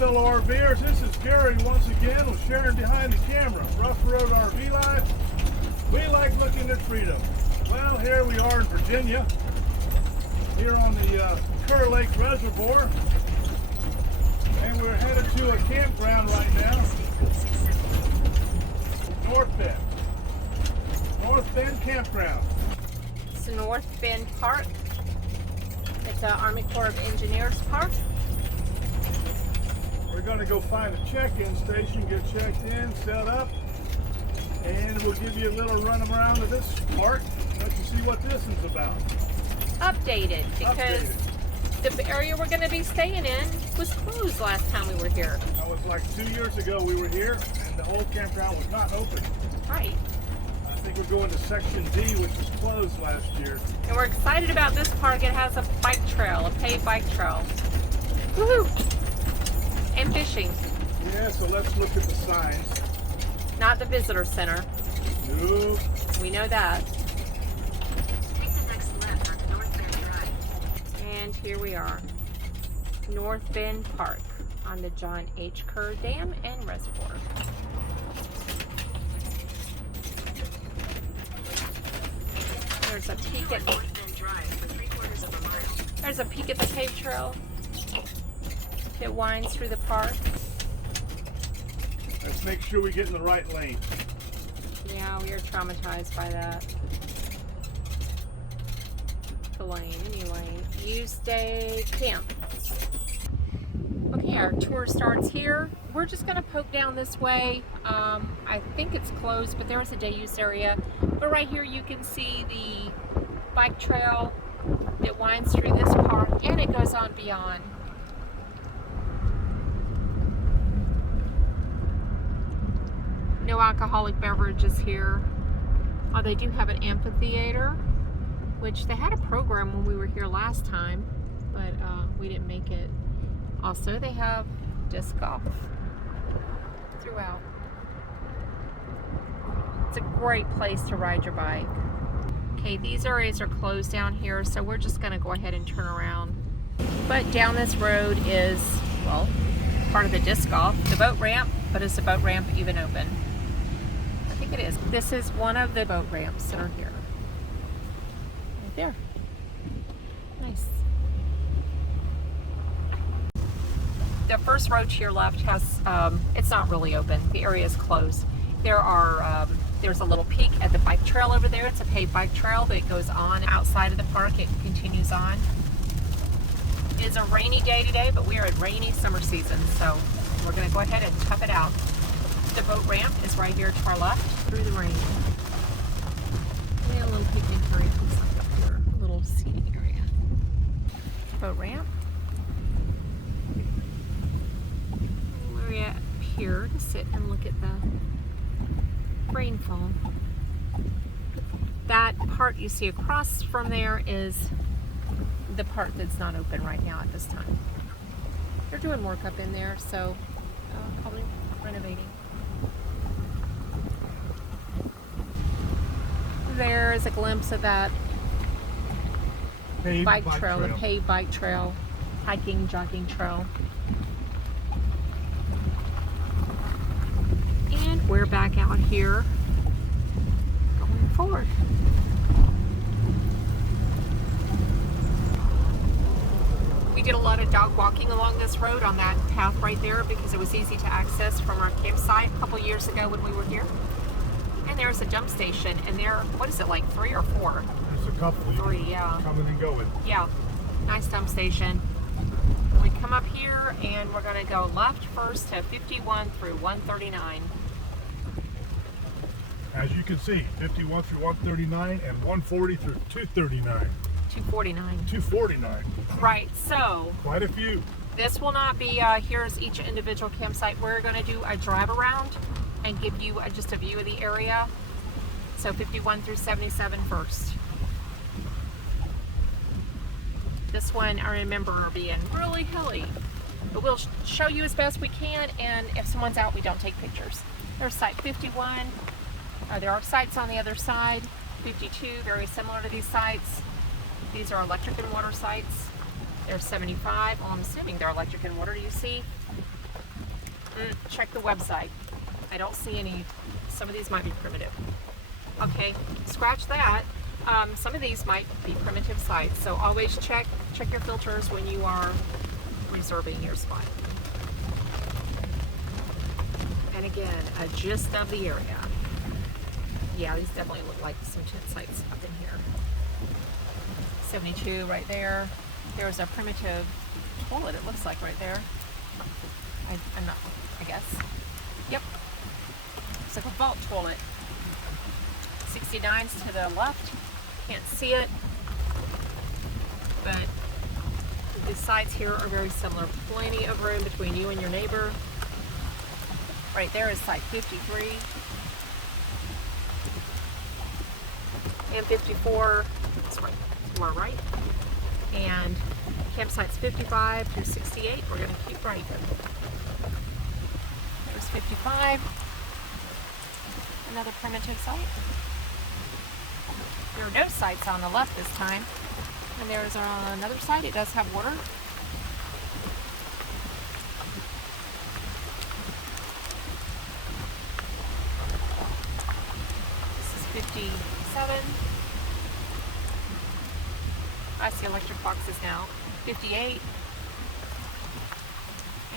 fellow RVers, this is Gary once again with Sharon Behind the Camera, Ruff Road RV Life. We like looking at freedom. Well, here we are in Virginia, here on the Kerr Reservoir, and we're headed to a campground right now, North Bend Campground. It's North Bend Park. It's an Army Corps of Engineers park. We're going to go find a check-in station, get checked in, set up, and we'll give you a little run around of this park, let you see what this is about. Updated, because the area we're going to be staying in was closed last time we were here. That was like 2 years ago we were here, and the whole campground was not open. Right. I think we're going to Section D, which was closed last year. And we're excited about this park. It has a bike trail, a paved bike trail. Woohoo! And fishing. Yeah, so let's look at the signs. Not the visitor center. No. We know that. Take the next left on North Bend Drive. And here we are. North Bend Park on the John H. Kerr Dam and Reservoir. There's a peek at North Bend Drive for 3/4 of a mile. There's a peek at the paved trail that winds through the park. Let's make sure we get in the right lane. Yeah, we are traumatized by that. The lane, any lane. You stay camp. Okay, our tour starts here. We're just gonna poke down this way. I think it's closed, but there's a day use area. But right here you can see the bike trail that winds through this park, and it goes on beyond. No alcoholic beverages here. Oh, they do have an amphitheater, which they had a program when we were here last time, but we didn't make it. Also, they have disc golf throughout. It's a great place to ride your bike. Okay, these areas are closed down here, so we're just gonna go ahead and turn around. But down this road is, well, part of the disc golf, the boat ramp, but is the boat ramp even open? I think it is. This is one of the boat ramps that are here. Right there. Nice. The first road to your left has, it's not really open. The area is closed. There's a little peak at the bike trail over there. It's a paved bike trail, but it goes on outside of the park. It continues on. It is a rainy day today, but we are in rainy summer season, so we're going to go ahead and tough it out. The boat ramp is right here to our left through the rain. We have a little picnic area up here, a little seating area. Boat ramp. We're up here to sit and look at the rainfall. That part you see across from there is the part that's not open right now at this time. They're doing work up in there, so probably renovating. There's a glimpse of that Paved bike trail, the paved bike trail, hiking, jogging trail. And we're back out here going forward. We did a lot of dog walking along this road on that path right there because it was easy to access from our campsite a couple years ago when we were here. And there's a dump station, and there, what is it, like 3 or 4? There's a couple. 3, yeah. Coming and going. Yeah, nice dump station. We come up here and we're gonna go left first to 51 through 139. As you can see, 51 through 139 and 140 through 239. 249. 249. Right, so Quite a few. this will not be, here's each individual campsite. We're gonna do a drive around and give you just a view of the area. So 51 through 77 first. This one, I remember being really hilly, but we'll show you as best we can, and if someone's out, we don't take pictures. There's site 51. There are sites on the other side. 52, very similar to these sites. These are electric and water sites. There's 75. Well, I'm assuming they're electric and water. Do you see? Check the website. I don't see any. Some of these might be primitive. Okay, scratch that. Some of these might be primitive sites, so always check your filters when you are reserving your spot. And again, a gist of the area. Yeah, these definitely look like some tent sites up in here. 72 right there. There's a primitive toilet, it looks like right there. I'm not, I guess. Yep. It's like a vault toilet. 69's to the left. Can't see it, but the sites here are very similar. Plenty of room between you and your neighbor. Right there is site 53 and 54. That's right, to our right. And campsites 55 through 68. We're going to keep right. There's 55. Another primitive site. There are no sites on the left this time. And there's another site. It does have water. This is 57. I see electric boxes now. 58.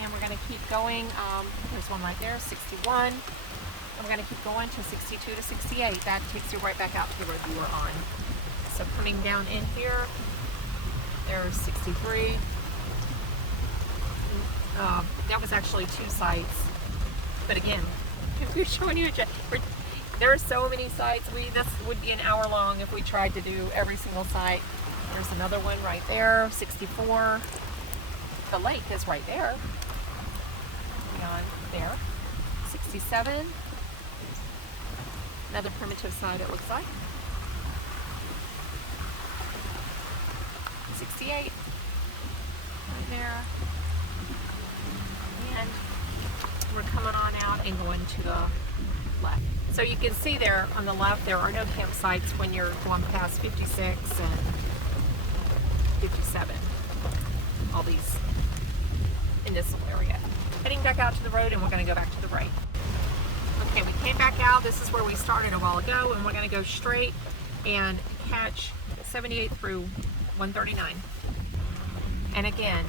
And we're going to keep going. There's one right there, 61. I'm going to keep going to 62 to 68. That takes you right back out to the road you were on. So coming down in here, there's 63. That was actually 2 sites. But again, we're showing you there are so many sites. This would be an hour long if we tried to do every single site. There's another one right there, 64. The lake is right there. Beyond there. 67. Another primitive site, it looks like. 68. Right there. And we're coming on out and going to the left. So you can see there on the left, there are no campsites when you're going past 56 and 57. All these in this little area. Heading back out to the road, and we're going to go back to the right. Okay, we came back out. This is where we started a while ago, and we're going to go straight and catch 78 through 139. And again,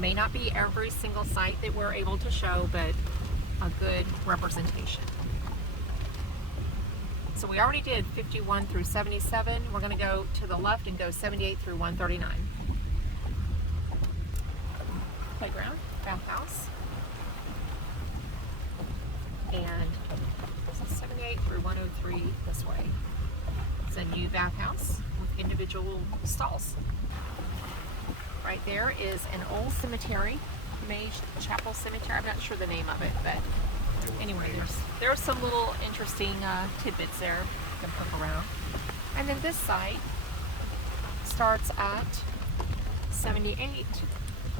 may not be every single site that we're able to show, but a good representation. So we already did 51 through 77. We're going to go to the left and go 78 through 139. Playground, bathhouse. And 78 through 103 this way. It's a new bathhouse with individual stalls. Right there is an old cemetery, Mage Chapel Cemetery. I'm not sure the name of it, but anyway, there's some little interesting tidbits there you can poke around. And then this site starts at 78.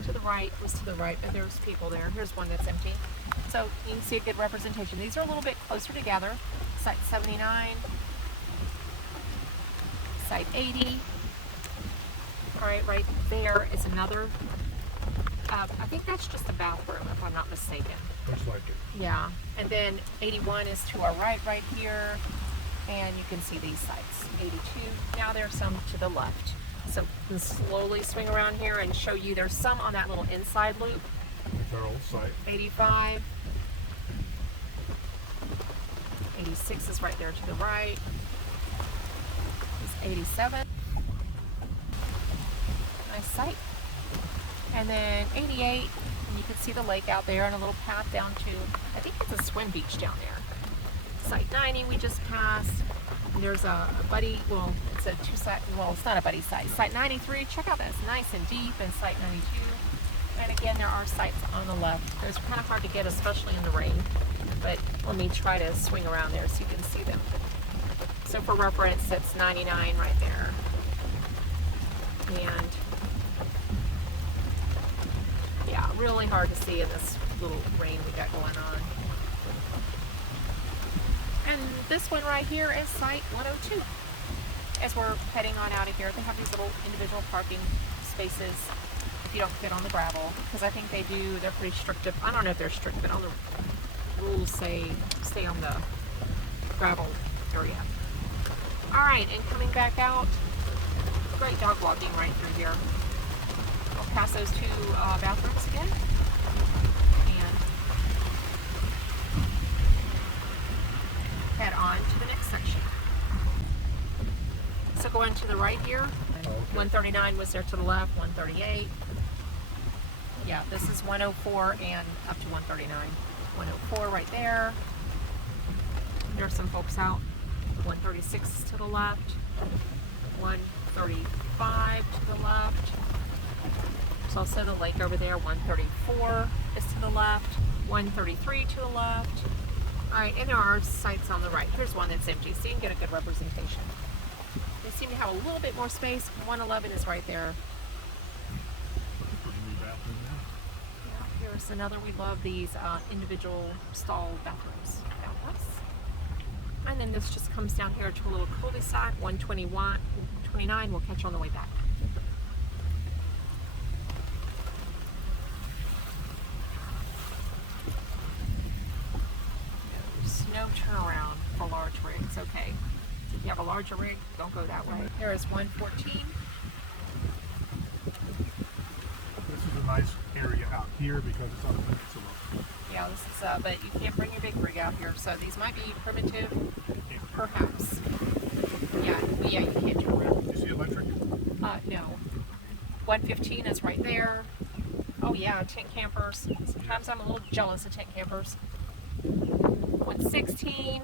To the right was to the right, but there's people there. Here's one that's empty. So you can see a good representation. These are a little bit closer together. Site 79, site 80. All right there is another, I think that's just a bathroom if I'm not mistaken. Looks like it. Yeah, and then 81 is to our right here, and you can see these sites. 82, now there's some to the left. So we'll slowly swing around here and show you there's some on that little inside loop. It's our old site. 85. 86 is right there to the right. It's 87. Nice site. And then 88, and you can see the lake out there and a little path down to, I think it's a swim beach down there. Site 90 we just passed. And there's a buddy, well, it's a 2-site, well, it's not a buddy site. Site 93, check out that, it's nice and deep, and site 92. And again, there are sites on the left. Those are kind of hard to get, especially in the rain. But let me try to swing around there so you can see them. So for reference, it's 99 right there. And yeah, really hard to see in this little rain we got going on. And this one right here is site 102. As we're heading on out of here, they have these little individual parking spaces. If you don't fit on the gravel, because I think they're pretty strict. I don't know if they're strict, but all the rules say stay on the gravel area. All right, and coming back out, great dog walking right through here. We'll pass those two bathrooms again. And head on to the next section. So going to the right here, 139 was there to the left, 138. Yeah, this is 104 and up to 139. 104 right there. There's some folks out. 136 to the left. 135 to the left. There's also the lake over there. 134 is to the left. 133 to the left. All right, and there are sites on the right. Here's one that's empty, so you can get a good representation. They seem to have a little bit more space. 111 is right there. Yeah, here's another. We love these individual stall bathrooms. And then this just comes down here to a little cul-de-sac. 121, 29. We'll catch on the way back. There's no turnaround for large rigs. Okay. If you have a larger rig, don't go that way. There is 114. This is a nice area out here because it's on the peninsula. Yeah, this is, but you can't bring your big rig out here, so these might be primitive, perhaps. Yeah, you can't turn around. Do you see electric? No. 115 is right there. Oh yeah, tent campers. Sometimes I'm a little jealous of tent campers. 116.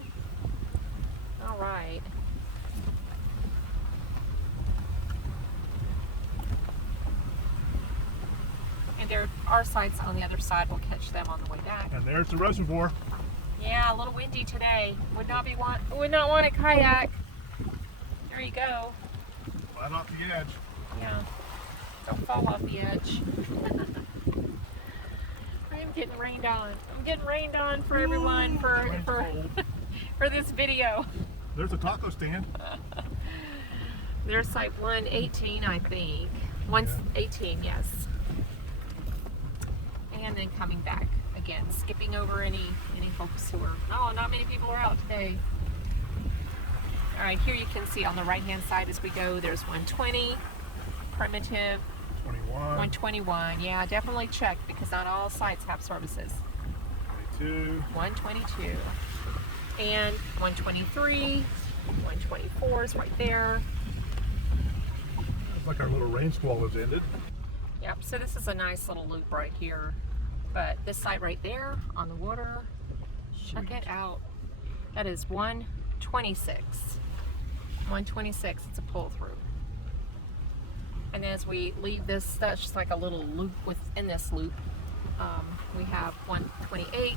All right. And there are sites on the other side. We'll catch them on the way back. And there's the reservoir. Yeah, a little windy today. Would not want a kayak. There you go. Right off the edge. Yeah. Don't fall off the edge. I am getting rained on. I'm getting rained on for everyone for this video. There's a taco stand. There's site 118, I think. 118, yes. And then coming back again, skipping over any folks who are, not many people are out today. All right, here you can see on the right hand side as we go, there's 120, primitive, 121. Yeah, definitely check because not all sites have services. 122, and 123, 124 is right there. Looks like our little rain squall has ended. Yep, so this is a nice little loop right here. But this site right there on the water, check it out. That is 126. 126, it's a pull through. And as we leave this, that's just like a little loop within this loop. We have 128,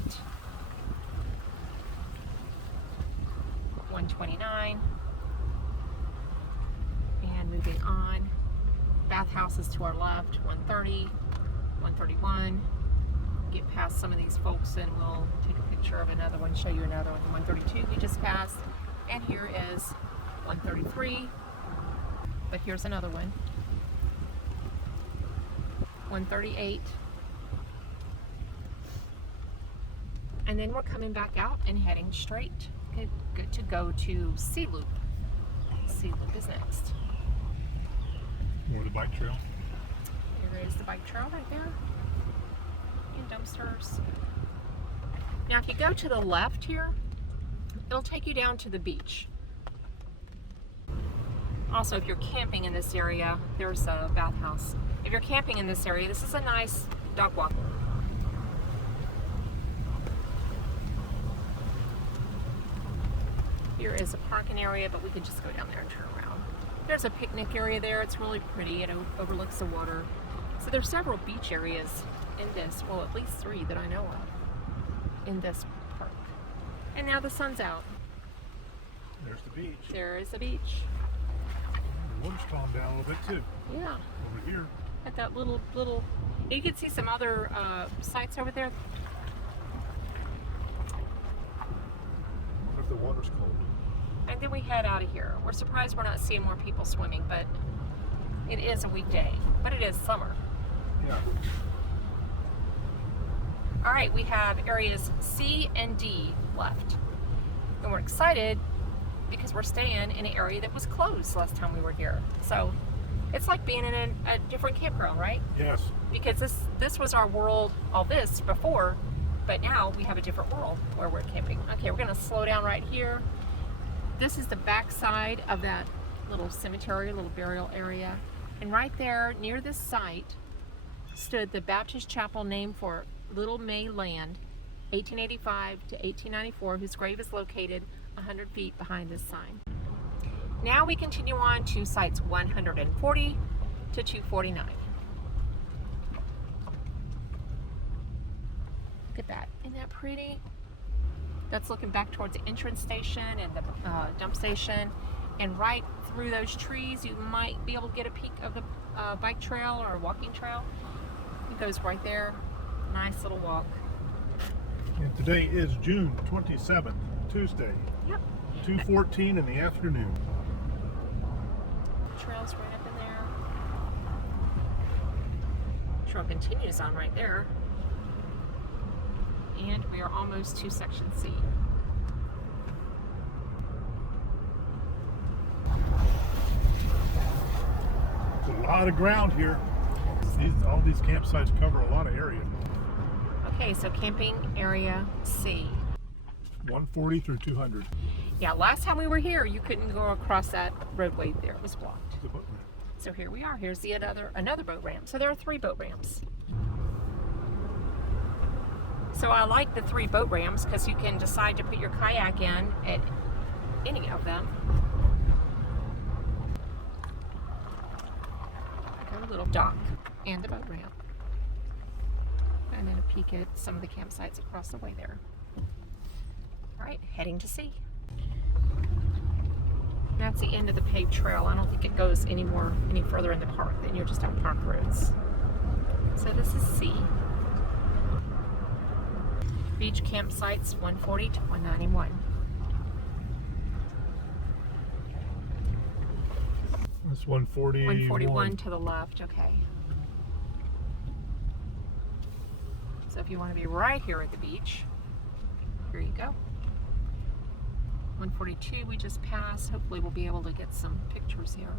129, and moving on. Bathhouses to our left, 130, 131. Get past some of these folks and we'll take a picture of another one, show you another one. 132 we just passed, and here is 133, but here's another one. 138, and then we're coming back out and heading straight. Good to go to C Loop. C Loop is next. More the bike trail. There is the bike trail right there. And dumpsters. Now if you go to the left here, it'll take you down to the beach. Also, if you're camping in this area, there's a bathhouse. If you're camping in this area, this is a nice dog walk. Here is a parking area, but we can just go down there and turn around. There's a picnic area there. It's really pretty. It overlooks the water. So there's several beach areas in this, well, at least 3 that I know of in this park. And now the sun's out. There's the beach. There is the beach. The water's calmed down a little bit too. Yeah. Over here. At that little, you can see some other sites over there. What if the water's cold? And then we head out of here. We're surprised we're not seeing more people swimming, but it is a weekday. But it is summer. Yeah. All right, we have areas C and D left. And we're excited because we're staying in an area that was closed last time we were here. So it's like being in a different campground, right? Yes. Because this was our world, all this before, but now we have a different world where we're camping. Okay, we're gonna slow down right here. This is the back side of that little cemetery, little burial area. And right there near this site stood the Baptist chapel named for Little May Land, 1885 to 1894, whose grave is located 100 feet behind this sign. Now we continue on to sites 140 to 249. Look at that. Isn't that pretty? That's looking back towards the entrance station and the dump station. And right through those trees, you might be able to get a peek of the bike trail or walking trail. It goes right there. Nice little walk. And today is June 27th, Tuesday. Yep. 2:14 in the afternoon. Trail's right up in there. Trail continues on right there. And we are almost to section C. There's a lot of ground here. All these campsites cover a lot of area. Okay, so camping area C. 140 through 200. Yeah, last time we were here, you couldn't go across that roadway there. It was blocked. So here we are. Here's the another boat ramp. So there are 3 boat ramps. So I like the 3 boat ramps because you can decide to put your kayak in at any of them. Got a little dock and the boat ramp. And then a peek at some of the campsites across the way there. All right, heading to sea. That's the end of the paved trail. I don't think it goes any further in the park. Then you're just on park roads. So this is C. Beach campsites 140 to 191. That's 140. 141 to the left, okay. So if you want to be right here at the beach, here you go. 142 we just passed. Hopefully we'll be able to get some pictures here.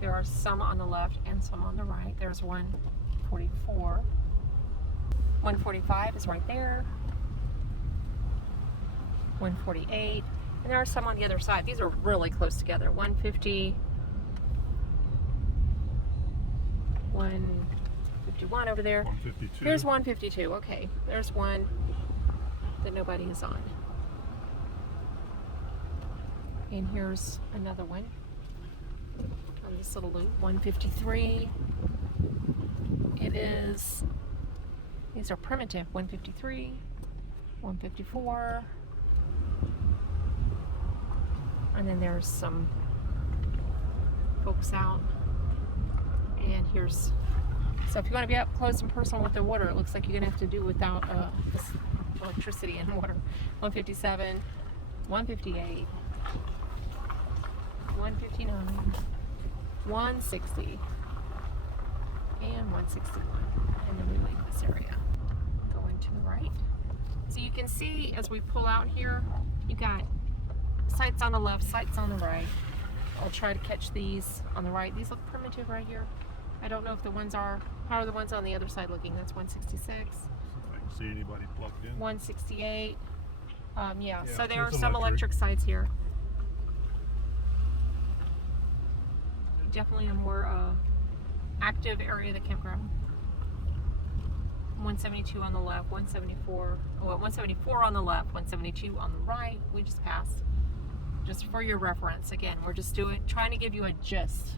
There are some on the left and some on the right. There's 144. 145 is right there. 148. And there are some on the other side. These are really close together. 150. 151 over there. 152. Here's 152. Okay, there's one that nobody is on. And here's another one on this little loop. 153. It is, these are primitive. 153, 154. And then there's some folks out. And here's, so if you want to be up close and personal with the water, it looks like you're going to have to do without this electricity and water. 157, 158, 159, 160, and 161. And then we leave this area. Going to the right. So you can see as we pull out here, you got sites on the left, sites on the right. I'll try to catch these on the right. These look primitive right here. I don't know if the ones are, how are the ones on the other side looking? That's 166. I can see anybody plugged in. 168. Yeah, so there are there's some electric sites here. Definitely a more active area of the campground. 172 on the left, 174, well, 174 on the left, 172 on the right. We just passed. Just for your reference, again, we're just trying to give you a gist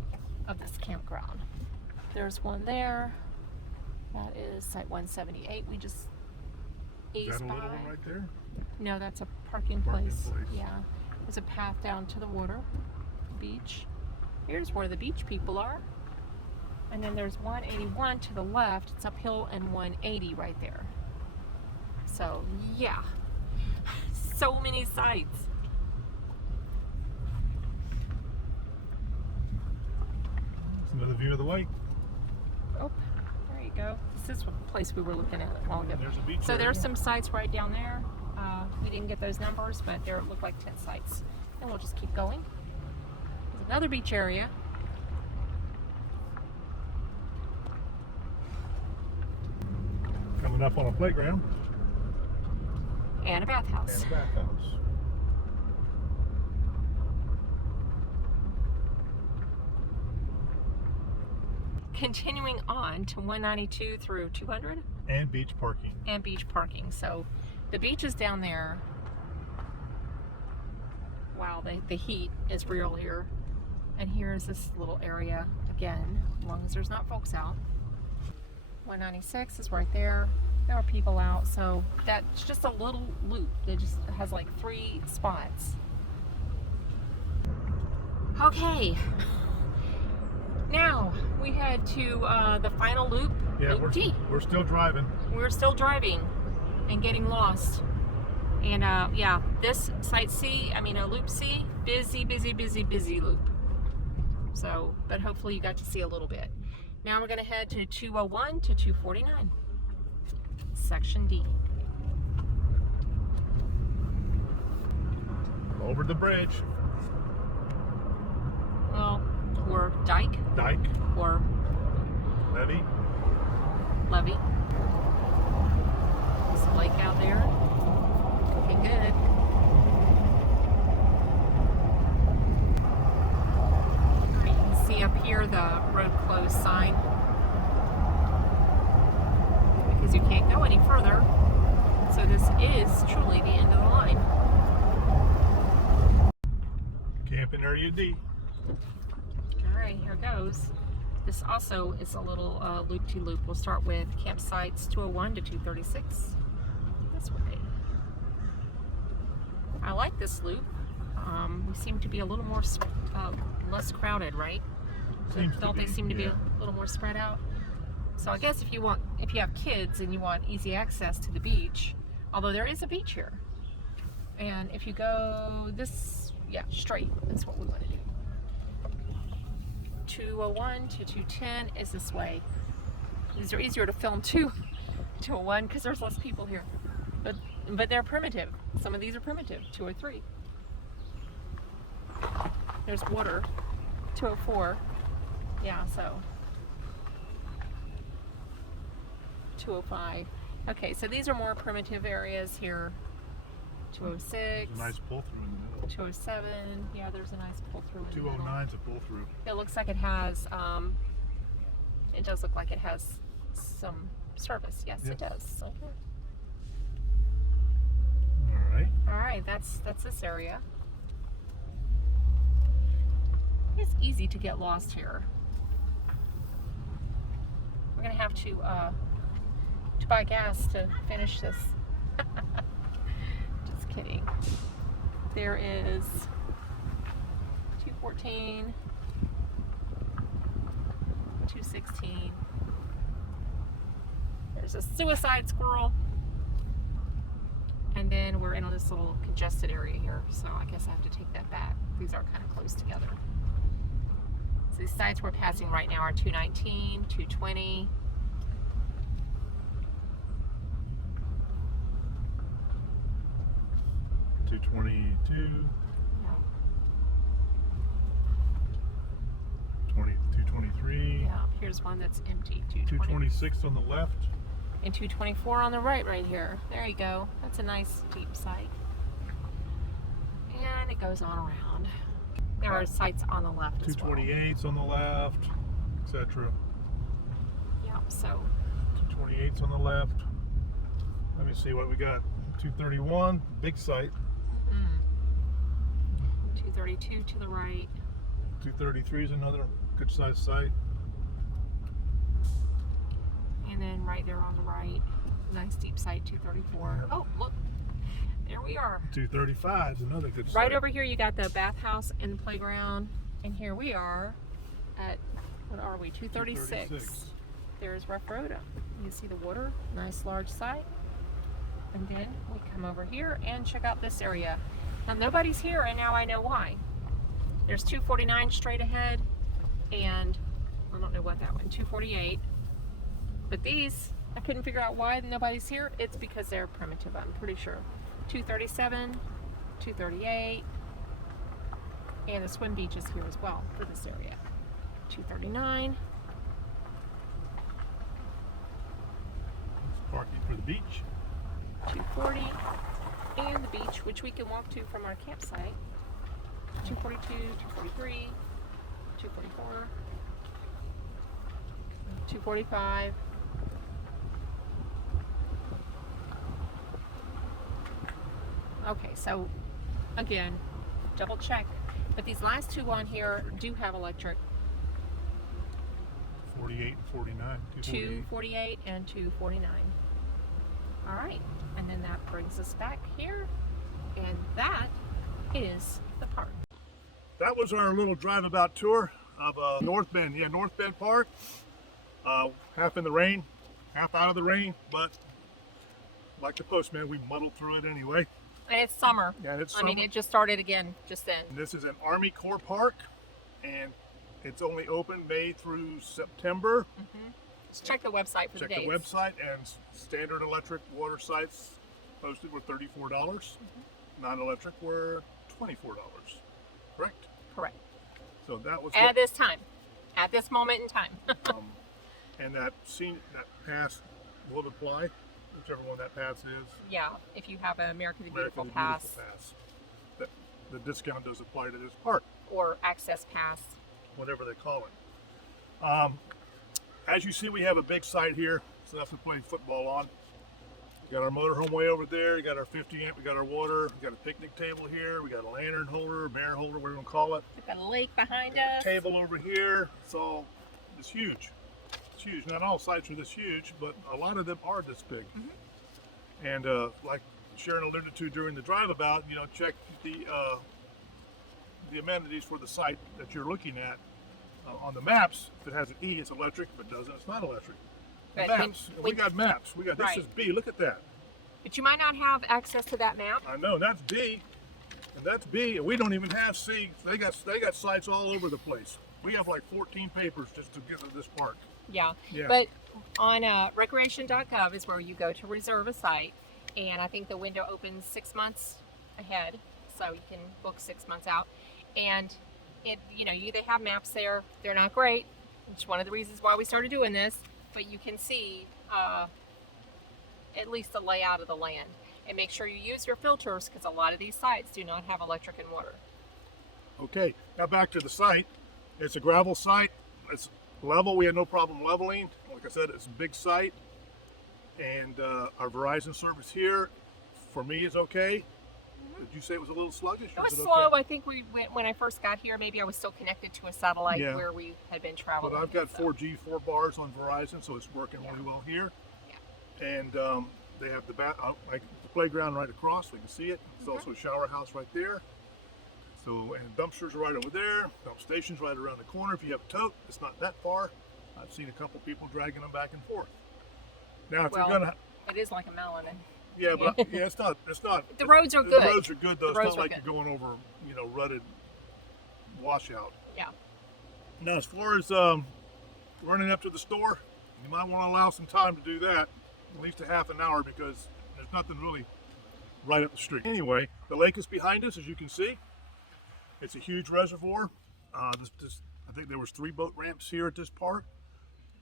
of this campground. There's one there. That is site 178. We just eased Is that a by. little one right there? No, that's a parking place. Yeah. There's a path down to the water, beach. Here's where the beach people are. And then there's 181 to the left. It's uphill, and 180 right there. So, yeah. So many sites. It's another view of the lake. Oh, go. This is the place we were looking at a while ago. There's a beach So area. there's some sites right down there. We didn't get those numbers, but there look like 10 sites. And we'll just keep going. There's another beach area. Coming up on a playground And a bathhouse. and a bathhouse. Continuing on to 192 through 200 And beach parking. and beach parking. So the beach is down there. Wow, the heat is real here. And here's this little area again, as long as there's not folks out. 196 is right there. There are people out, so that's just a little loop that just has like 3 spots. Okay. Now we head to the final loop, Yeah, Loop D. we're still driving. We're still driving and getting lost. And yeah, this site C, loop C, busy, busy, busy, busy loop. So, but hopefully you got to see a little bit. Now we're gonna head to 201 to 249, section D. Over the bridge. Well, or dike, Dike. or Levee. levee. There's a lake out there. Looking good. You can see up here the road closed sign because you can't go any further. So this is truly the end of the line. Camping area D. All right, here goes. This also is a little loop-de-loop. We'll start with campsites 201 to 236. This way. I like this loop. We seem to be a little more less crowded, right? Don't they seem to be a little more spread out? So I guess if you have kids and you want easy access to the beach, although there is a beach here, and if you go this, straight, that's what we want to do. 201 to 210 is this way. These are easier to film too. 201 because there's less people here, but they're primitive. Some of these are primitive. 203. There's water. 204. Yeah, so 205. Okay, so these are more primitive areas here. 206. There's a nice pull through in the middle. 207. Yeah, there's a nice pull through. 209 is a pull through. It looks like it has. It does look like it has some service. Yes, it does. Okay. All right, that's this area. It's easy to get lost here. We're gonna have to buy gas to finish this. Just kidding. There is 214, 216. There's a suicide squirrel. And then we're in this little congested area here, so I guess I have to take that back. These are kind of close together. So these sites we're passing right now are 219, 220. Yeah. 222. 223. Yeah, here's one that's empty. 226 on the left. And 224 on the right here. There you go. That's a nice deep site. And it goes on around. There are sites on the left as well. 228's on the left, etc. Yep, so 228's on the left. Let me see what we got. 231, big site. 232 to the right. 233 is another good sized site. And then right there on the right, nice deep site, 234. Oh, look, there we are. 235 is another good site. Right over here you got the bathhouse and the playground. And here we are at, what are we, 236. There's Ruff Road. You can see the water, nice large site. And then we come over here and check out this area. Now nobody's here and now I know why. There's 249 straight ahead and I don't know what that one, 248. But these, I couldn't figure out why nobody's here. It's because they're primitive, I'm pretty sure. 237, 238, and the swim beach is here as well for this area. 239. Parking for the beach. 240, and the beach, which we can walk to from our campsite. 242, 243, 244, 245. Okay, so again, double check. But these last two on here do have electric. 48 and 49. 248 and 249. All right, and then that brings us back here, and that is the park. That was our little drive-about tour of North Bend. Yeah, North Bend Park. Half in the rain, half out of the rain, but like the postman, we muddled through it anyway. And it's summer. Yeah, it's I summer. mean, it just started again just then. And this is an Army Corps Park, and it's only open May through September. Just check the website for Check the dates. the website, and standard electric water sites posted were $34. Non-electric were $24. Correct? Correct. So that was At this time, at this moment in time. and that pass will apply, whichever one that pass is. Yeah, if you have an American the Beautiful American Pass Beautiful Pass. The discount does apply to this park, or Access Pass. whatever they call it. As you see, we have a big site here. It's enough to play football on. We got our motorhome way over there. We got our 50 amp. We got our water. We got a picnic table here. We got a lantern holder, bear holder, whatever you want to call it. We've got a lake behind A us. table over here. It's huge. It's huge. Not all sites are this huge, but a lot of them are this big. And like Sharon alluded to during the drive-about, check the amenities for the site that you're looking at. On the maps, if it has an E, it's electric. If it doesn't, it's not electric. But Maps. We got maps. We got this Right. is B. Look at that. But you might not have access to that map. I know that's D, and that's B, and we don't even have C. They got sites all over the place. We have like 14 papers just to get to this park. Yeah. Yeah. But on recreation.gov is where you go to reserve a site, and I think the window opens 6 months ahead, so you can book 6 months out. And they have maps there. They're not great. It's one of the reasons why we started doing this. But you can see at least the layout of the land. And make sure you use your filters, because a lot of these sites do not have electric and water. Okay, now back to the site. It's a gravel site. It's level. We had no problem leveling. Like I said, it's a big site. And our Verizon service here, for me, is okay. Did you say it was a little sluggish? It was is slow. okay? I think when I first got here, maybe I was still connected to a satellite Yeah. where we had been traveling. But I've got so. 4G, 4 bars on Verizon, so it's working really well here. Yeah. And they have the playground right across. We can see it. There's also a shower house right there. So, and dumpsters are right over there. Dump station's right around the corner. If you have a tote, it's not that far. I've seen a couple people dragging them back and forth. Now, if Well, you're gonna, it is like a melon. yeah, but it's not. The roads are The good. roads are good though. The It's roads not are like good. you're going over, rutted washout. Yeah. Now, as far as running up to the store, you might want to allow some time to do that, at least a half an hour, because there's nothing really right up the street. Anyway, the lake is behind us, as you can see. It's a huge reservoir. I think there was 3 boat ramps here at this park,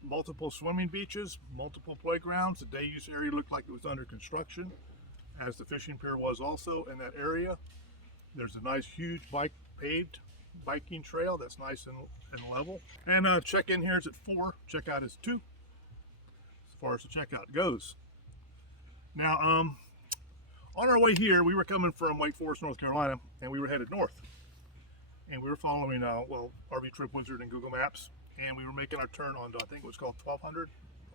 multiple swimming beaches, multiple playgrounds. The day use area looked like it was under construction, as the fishing pier was also in that area. There's a nice, huge paved biking trail that's nice and level. And check-in here is at 4. Checkout is 2, as far as the checkout goes. Now, on our way here, we were coming from Wake Forest, North Carolina, and we were headed north. And we were following, RV Trip Wizard and Google Maps, and we were making our turn onto, I think it was called 1200.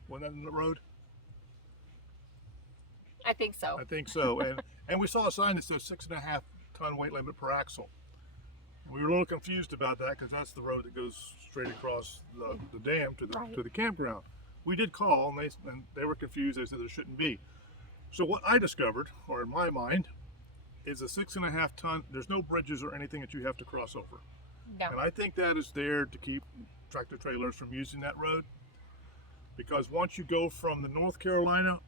Wasn't that in the road? I think so. I think so. And we saw a sign that says 6.5 ton weight limit per axle. And we were a little confused about that, because that's the road that goes straight across the dam to the campground. We did call, and they were confused. They said there shouldn't be. So what I discovered, or in my mind, is a 6.5 ton. There's no bridges or anything that you have to cross over. No. And I think that is there to keep tractor trailers from using that road. because once you go from the North Carolina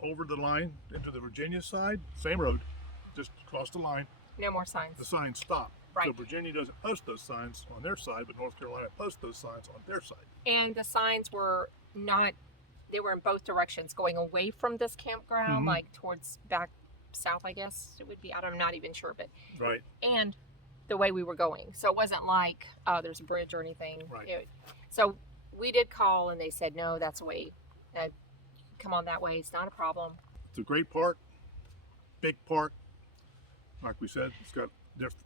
over the line into the Virginia side, same road, just across the line, No more signs. the signs stop. Right. So Virginia doesn't post those signs on their side, but North Carolina posts those signs on their side. And the signs were not, they were in both directions, going away from this campground, Mhm. like towards back south, I guess it would be. I'm not even sure, but Right. and the way we were going. So it wasn't like, oh, there's a bridge or anything. Right. So we did call and they said, no, that's a way. Come on that way. It's not a problem. It's a great park, big park. Like we said, it's got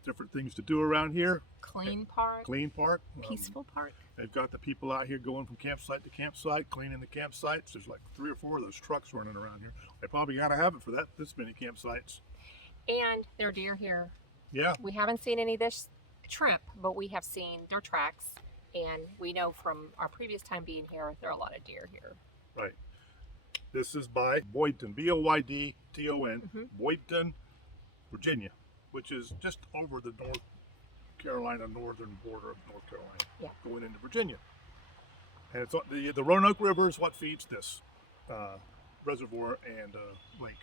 different things to do around here. Clean park. Clean park. Peaceful park. They've got the people out here going from campsite to campsite, cleaning the campsites. There's like 3 or 4 of those trucks running around here. They probably got to have it for this many campsites. And there are deer here. Yeah. We haven't seen any this trip, but we have seen their tracks. And we know from our previous time being here, there are a lot of deer here. Right. This is by Boydton, Boydton, Boydton, Virginia, which is just over the North Carolina northern border of North Carolina, going into Virginia. And it's the Roanoke River is what feeds this reservoir and lake.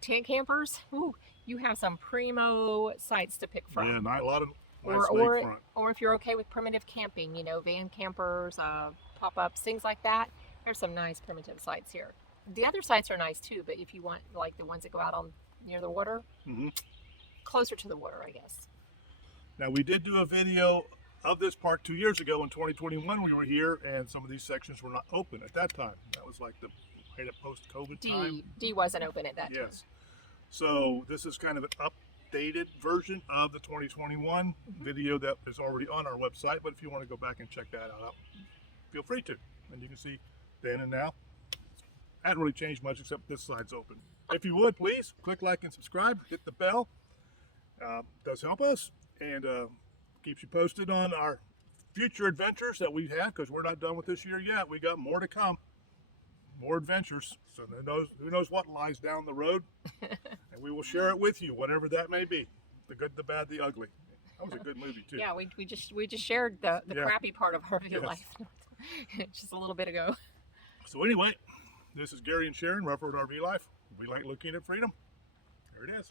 Tent campers, ooh, you have some primo sites to pick from. Yeah, a lot of nice or lakefront. or if you're okay with primitive camping, you know, van campers, pop-ups, things like that. There's some nice primitive sites here. The other sites are nice too, but if you want like the ones that go out on near the water, closer to the water, I guess. Now we did do a video of this park 2 years ago in 2021. We were here, and some of these sections were not open at that time. That was like the right at post-COVID time. D wasn't open at that time. Yes. So this is kind of an updated version of the 2021 video that is already on our website. But if you want to go back and check that out, feel free to. And you can see then and now. Hadn't really changed much except this side's open. If you would, please click like and subscribe. Hit the bell. Does help us and keeps you posted on our future adventures that we've had, because we're not done with this year yet. We got more to come. More adventures. So who knows what lies down the road. And we will share it with you, whatever that may be. The good, the bad, the ugly. That was a good movie too. Yeah, we just shared the crappy part of our life just a little bit ago. So anyway, this is Gary and Sharon, Ruff RV Life. We like looking at freedom. There it is.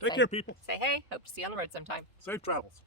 Take care, people. Say hey. Hope to see you on the road sometime. Safe travels.